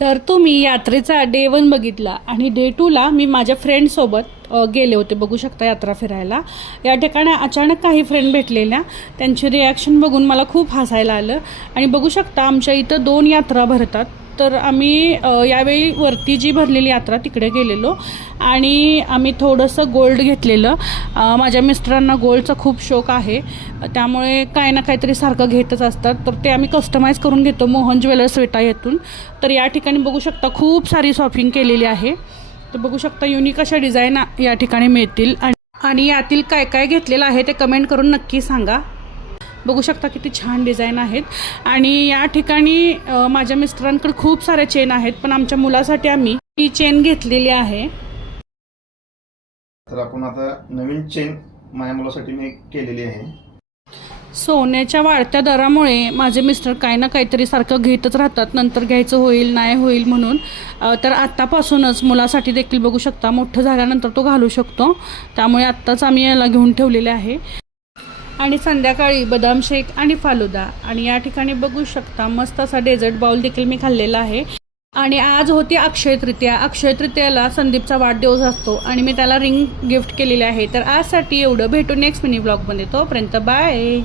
तर तुम्ही यात्रेचा डे 1 बघितला आणि डे 2ला मी माझ्या फ्रेंडसोबत गेले होते. बघू शकता यात्रा फिरायला. या ठिकाणी अचानक काही फ्रेंड भेटलेल्या, त्यांची रिॲक्शन बघून मला खूप हसायला आलं. आणि बघू शकता आमच्या इथं 2 यात्रा भरतात. तर आम्ही यावेळी वरती जी भरलेली यात्रा तिकडे गेलेलो आणि आम्ही थोडंसं गोल्ड घेतलेलं. माझ्या मिस्टरांना गोल्डचा खूप शौक आहे, त्यामुळे काही ना काहीतरी सारखं घेतच असतात. तर ते आम्ही कस्टमाइज करून घेतो मोहन ज्वेलर्स वेटा येथून. तर या ठिकाणी बघू शकता खूप सारी शॉपिंग केलेली आहे. तर बघू शकता युनिक अशा डिझाईन या ठिकाणी मिळतील. आणि यातील काय काय घेतलेलं आहे ते कमेंट करून नक्की सांगा. बघू शकता किती छान डिझाईन आहेत. आणि या ठिकाणी माझ्या मिस्टरांकडे खूप सारे चेन आहेत, पण आमच्या मुलासाठी आम्ही ही चेन घेतलेली आहे. तर आपण आता नवीन चेन माझ्या मुलासाठी मी केलेली आहे. सोन्याच्या वाढत्या दरामुळे माझे मिस्टर काही ना काहीतरी सारखं घेतच राहतात, नंतर घ्यायचं होईल नाही होईल म्हणून. तर आत्तापासूनच मुलासाठी देखील बघू शकता, मोठं झाल्यानंतर तो घालू शकतो, त्यामुळे आत्ताच आम्ही याला घेऊन ठेवलेले आहे. आणि संध्याकाळी बदाम शेक आणि फालुदा. आणि या ठिकाणी बघू शकता मस्त असा डेझर्ट बाउल देखील मी खाल्लेला आहे. आणि आज होती अक्षय तृतीया. अक्षय तृतीयाला संदीपचा वाढदिवस असतो आणि मी त्याला रिंग गिफ्ट केलेली आहे. तर आजसाठी एवढं. भेटू नेक्स्ट मिनी ब्लॉगमध्ये. तोपर्यंत बाय.